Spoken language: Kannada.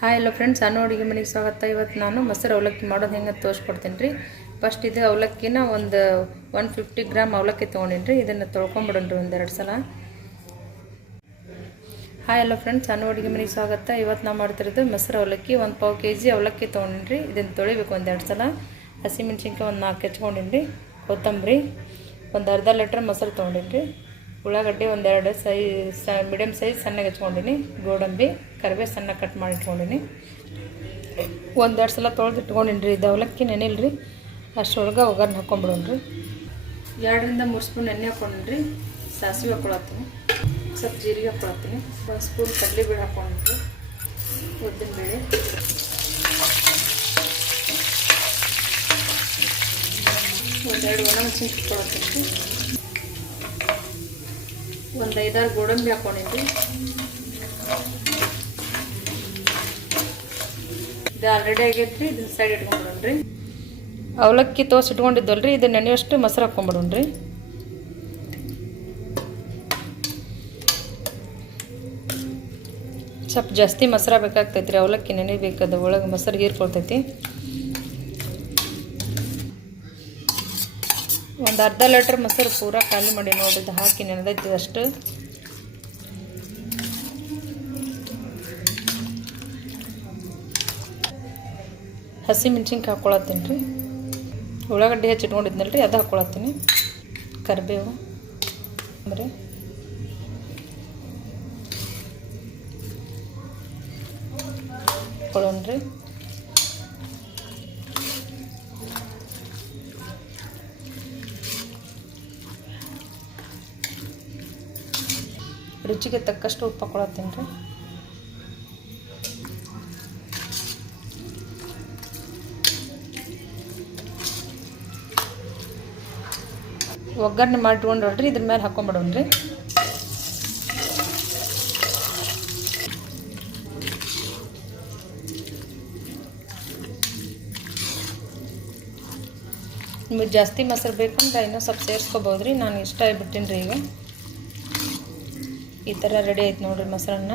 ಹಾಯ್ ಹಲೋ ಫ್ರೆಂಡ್ಸ್, ನಾನು ಅಡುಗೆ ಮನೆಗೆ ಸ್ವಾಗತ. ಇವತ್ತು ನಾನು ಮೊಸರು ಅವಲಕ್ಕಿ ಮಾಡೋದು ಹೆಂಗೆ ತೋರಿಸ್ಕೊಡ್ತೀನಿ ರೀ. ಫಸ್ಟ್ ಇದು ಅವಲಕ್ಕಿನ ಒಂದು 150 ಗ್ರಾಮ್ ಅವಲಕ್ಕಿ ತೊಗೊಂಡಿನಿ ರೀ. ಇದನ್ನು ತೊಳ್ಕೊಂಬಿಡೋಣ್ರಿ ಒಂದೆರಡು ಸಲ. ಹಾಯ್ ಹಲೋ ಫ್ರೆಂಡ್ಸ್, ನಾನು ಅಡುಗೆ ಮನೆಗೆ ಸ್ವಾಗತ. ಇವತ್ತು ನಾವು ಮಾಡ್ತಿರೋದು ಮೊಸರು ಅವಲಕ್ಕಿ. 1 ಪಾವು kg ಅವಲಕ್ಕಿ ತೊಗೊಂಡಿನಿ ರೀ. ಇದನ್ನು ತೊಳಿಬೇಕು ಒಂದೆರಡು ಸಲ. ಹಸಿಮೆಣ್ಸಿನ್ಕಾಯಿ ಒಂದು 4 ಹೆಚ್ಕೊಂಡಿನಿ ರೀ. ಕೊತ್ತಂಬರಿ ಒಂದು ಅರ್ಧ ಲೀಟ್ರ್ ಮೊಸರು ತೊಗೊಂಡಿನಿ ರೀ. ಉಳ್ಳಾಗಡ್ಡಿ ಒಂದೆರಡು ಮೀಡಿಯಮ್ ಸೈಜ್ ಸಣ್ಣಗೆ ಹೆಚ್ಕೊಂಡಿನಿ. ಗೋಡಂಬಿ ಕರಿಬೇವು ಸಣ್ಣ ಕಟ್ ಮಾಡಿ ಇಟ್ಕೊಂಡಿನಿ. ಒಂದೆರಡು ಸಲ ತೊಳೆದು ಇಟ್ಕೊಂಡಿನಿ ರೀ. ಇದು ಅವಲಕ್ಕಿ ನೆನಿಲ್ಲ ರೀ. ಅಷ್ಟರೊಳಗೆ ಒಗ್ಗರಣೆ ಹಾಕ್ಕೊಂಬಿಡೋಣ್ರಿ. 2 ರಿಂದ 3 ಸ್ಪೂನ್ ಎಣ್ಣೆ ಹಾಕ್ಕೊಂಡಿನಿ ರೀ. ಸಾಸಿವೆ ಹಾಕ್ಕೊಳತ್ತೀನಿ, ಸ್ವಲ್ಪ ಜೀರಿಗೆ ಹಾಕ್ಕೊಳತ್ತೀನಿ, 1 ಸ್ಪೂನ್ ಕಡಲೆಬೇಳೆ ಹಾಕ್ಕೊಂಡಿನಿ, ಉದ್ದಿನಬೇಳೆ, ಒಂದೆರಡು ಒಣಮೆಣಸಿನ್ಕಾಯಿ ಹಾಕ್ಕೊಳತ್ತೀನಿ ರೀ. ಒಂದು 5-6 ಗೋಡಂಬಿ ಹಾಕ್ಕೊಂಡಿನಿ. ಇದು ಆಲ್ರೆಡಿ ಆಗೈತ್ರಿ. ಇದನ್ನ ಸೈಡ್ ಇಟ್ಕೊಂಡ್ಬಿಡೋಣ್ರಿ. ಅವಲಕ್ಕಿ ತೋರ್ಸಿ ಇಟ್ಕೊಂಡಿದ್ದಲ್ರಿ, ಇದು ನೆನೆಯಷ್ಟು ಮೊಸರು ಹಾಕ್ಕೊಂಬಿಡೋಣ್ರಿ. ಸ್ವಲ್ಪ ಜಾಸ್ತಿ ಮೊಸರು ಬೇಕಾಗ್ತೈತ್ರಿ. ಅವಲಕ್ಕಿ ನೆನೆಬೇಕದು, ಒಳಗೆ ಮೊಸರು ಹೀರ್ಕೊಳ್ತೈತಿ. ಒಂದು ಅರ್ಧ ಲೀಟ್ರ್ ಮೊಸರು ಪೂರಾ ಖಾಲಿ ಮಾಡಿ ನೋಡಿದ್ದು ಹಾಕಿ ನೆನೆದೈತಿ ಅಷ್ಟು. ಹಸಿಮೆಣ್ಸಿನ್ಕಾಯಿ ಹಾಕ್ಕೊಳತ್ತೀನಿ ರೀ. ಉಳ್ಳಾಗಡ್ಡಿ ಹೆಚ್ಚಿಟ್ಕೊಂಡಿದ್ನಲ್ಲ ರೀ, ಅದು ಹಾಕ್ಕೊಳತ್ತೀನಿ. ಕರಿಬೇವು ಅಂದರೆ ಹಾಕ್ಕೊಳ್ಳೋಣ್ರಿ. ರುಚಿಗೆ ತಕ್ಕಷ್ಟು ಉಪ್ಪು ಹಾಕ್ಕೊಳತ್ತೀನಿ ರೀ. ಒಗ್ಗರಣೆ ಮಾಡಿಟ್ಕೊಂಡ್ರಿ, ಇದ್ರ ಮೇಲೆ ಹಾಕ್ಕೊಂಬಿಡೋಣ್ರಿ. ನಿಮಗೆ ಜಾಸ್ತಿ ಮೊಸರು ಬೇಕಂದ್ರೆ ಇನ್ನೂ ಸ್ವಲ್ಪ ಸೇರಿಸ್ಕೋಬೋದು ರೀ. ನಾನು ಇಷ್ಟ ಆಗಿಬಿಟ್ಟಿನಿ ರೀ. ಈಗ ಈ ಥರ ರೆಡಿ ಆಯ್ತು ನೋಡಿರಿ ಮೊಸರನ್ನ.